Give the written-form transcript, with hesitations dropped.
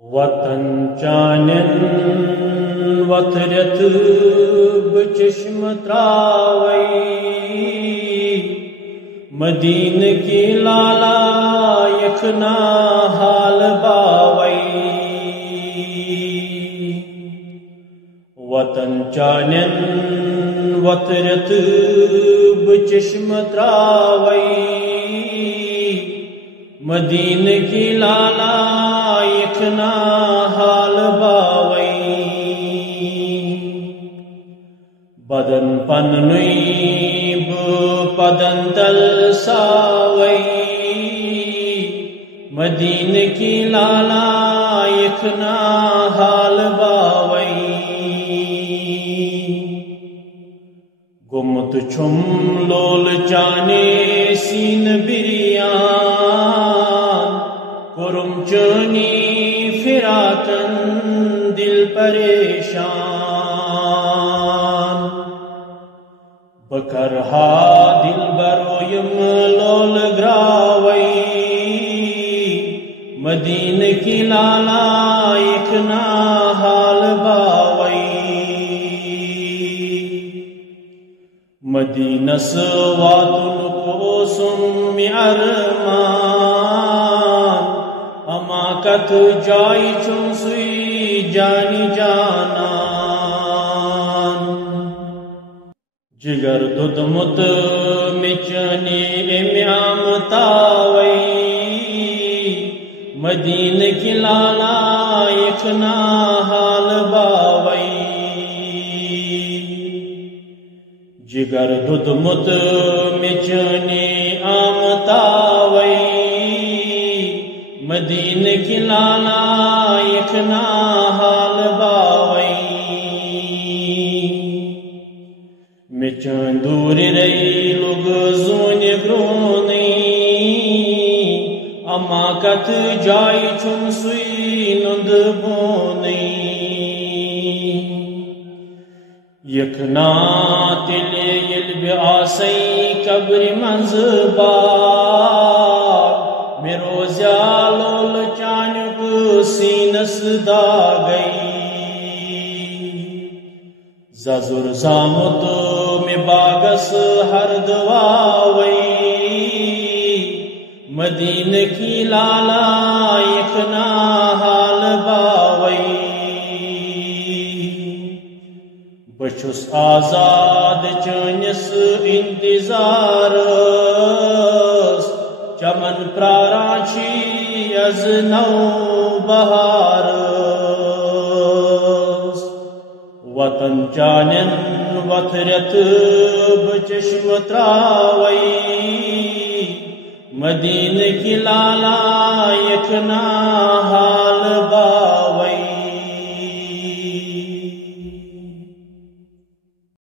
وطن چانن وترت بچشم تراوی مدین کی لالا یکنا حال باوی وطن چانن وترت بچشم تراوی مدین کی لالا یکنا حال باوی بدن پننی بدن تل ساوی مدین کی لالا یکنا حال باوی گمت چھم لول چانے سین بریان کرم چنی فراقن دل پریشان بکرہا دل برویم لول گراوی مدین کی لالا یکنا حال باوی مدینہ سواتن پوسم ارمان اما کت جائی چون سوی جانی جانان جگر ددمت مچنی امیام تاوی مدین کی لالا یکنا حال باوی جگر ددمت مچنی آمتاوی مدین کی لالا یکنا حال باوی مچن دور رئی لوگ زون گرونی اما کت جائی چون سوی نند بونی یکنا تل یل بیاسی قبر منزبار میروزیا لول چانک سینس دا گئی زازر زامت میں باغس ہر دواوی مدین کی لالا یکنا حال باوی بچس آزاد چنس انتظار چمن پرارانچی از نو بہار وطن چانن وترت بچشم تراوی مدین کی لالا یکنا